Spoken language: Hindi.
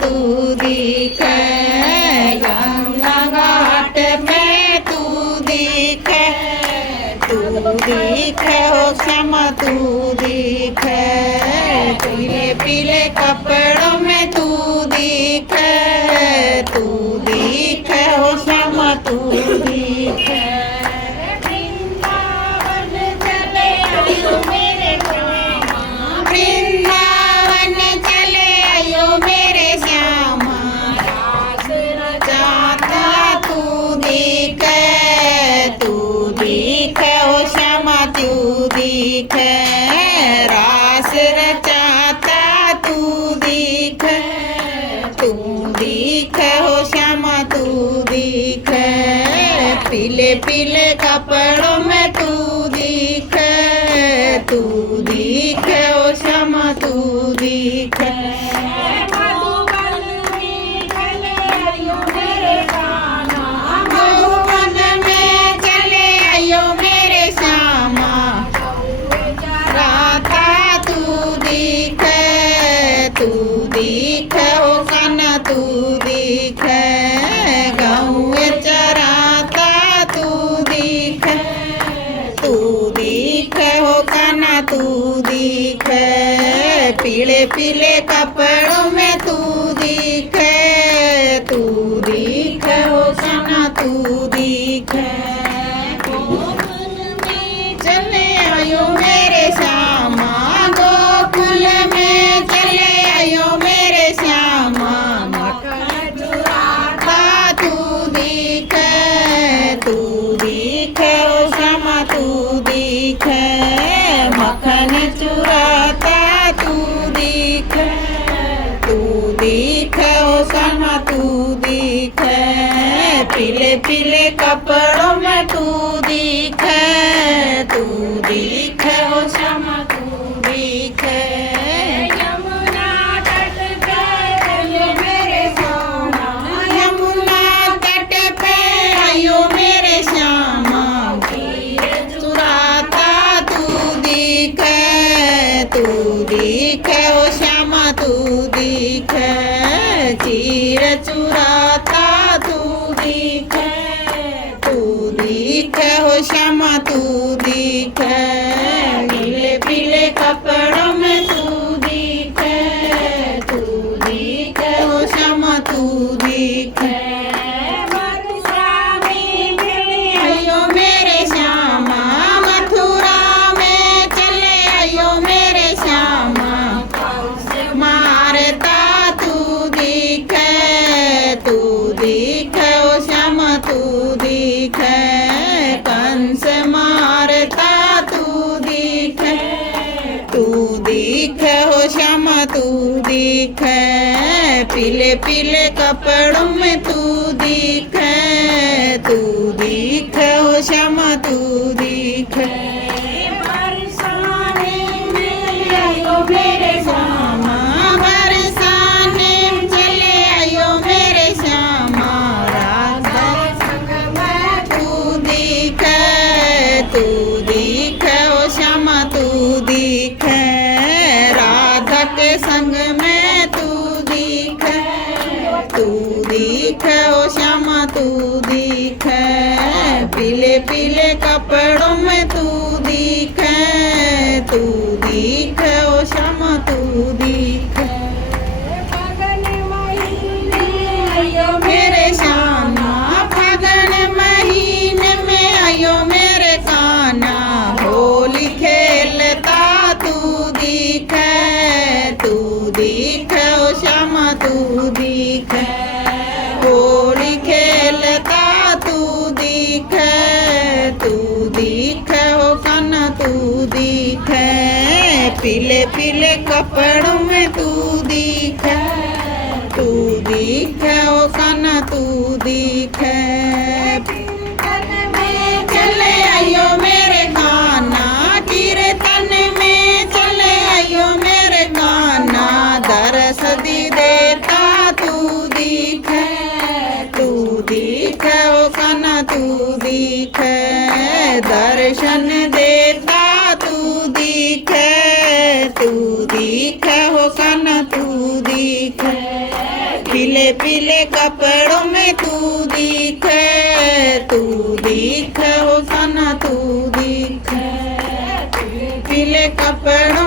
तू दिखे, गंगा घाट में तू दिखे, तू दिखे हो श्यामा तू दिखे, पीले पीले कपड़ों में तू दिखे, तू दिखे हो श्यामा तू दिखे। वृंदावन चले आयो मेरे श्यामा, वृंदावन चले आयो मेरे श्यामा, रास रचाता तू दिखे, तू दिखे हो श्यामा तू दिखे, रास रचाता तू दिखे, तू दिखे हो श्यामा तू दिखे, पीले पीले कपड़ों में तू दिखे, तू दिखे हो श्यामा तू दिखे। मधुबन में चले आयो मेरे श्यामा, मधुबन में चले आयो मेरे श्यामा, राता तू दिखे, तू दिखे हो कान्हा तू दिखे, गाँव चराता तू दिखे, तू दिखे हो कान्हा तू दिखे, पीले पीले कपड़ों में तू दिखे, तू दिखे हो कान्हा तू दिखे। गोकुल में चले आयो मेरे श्यामा, गोकुल में चले आयो मेरे श्यामा, मखन चुराता तू दिखे, तू दिखे हो श्यामा तू दिखे, मखन चुराता तू दिखे, तू दिखे हो श्यामा तू दिखे, पीले पीले कपड़ों में तू दिखे, तू दिखे हो श्यामा तू दिखे। यमुना तट पे आयो मेरे श्यामा, यमुना तट पे आयो मेरे श्यामा, तीर चुराता तू दिखे, तू दिखे हो श्यामा तू दिखे, तीर चुराता तू दिखे, तू दिखे हो श्यामा तू दिखे, पीले पीले कपड़ों में तू दिखे, तू दिखे हो श्यामा तू दिखे। मथुरा में चले आयो मेरे श्यामा, मथुरा में चले आयो मेरे श्यामा, मारता तू दिखे, तू दिखे हो श्यामा तू दिखे, कंस मारता तू दिखे, तू दिखे हो श्यामा तू दिखे, पीले पीले कपड़ों में तू दिखे, तू दिखे हो श्यामा तू दिखे। बरसाने में आयो मेरे श्यामा, बरसाने में चले आयो मेरे श्यामा, राधा संग में तू दिखे, तू दिखे हो श्यामा तू दिखे, राधा के संग में तू दिखे, तू दिखे हो श्यामा तू दिखे, पीले पीले कपड़ों में तू दिखे, तू दिखे हो श्यामा तू दिखे। फागुन महीने आयो मेरे श्यामा, फागुन महीने में आयो मेरे कान्हा, होली खेलता तू दिखे, तू दिखे हो श्यामा तू दिखे, होली खेलता तू दिखे, तू दिखे हो कान्हा तू दिखे, पीले पीले कपड़ों में तू दिखे, तू दिखे हो कान्हा तू दिखे। कीर्तन में चले आयो मेरे कान्हा, कीर्तन में चले आयो मेरे कान्हा, दरस दी देता तू दिखे, तू दिखे हो कान्हा तू दिखे, दर्शन देता तू दिखे, तू दिखे हो कान्हा तू दिखे। पीले कपड़ों में तू दिखे, तू दिखे होशाना तू दिखे, पीले कपड़ों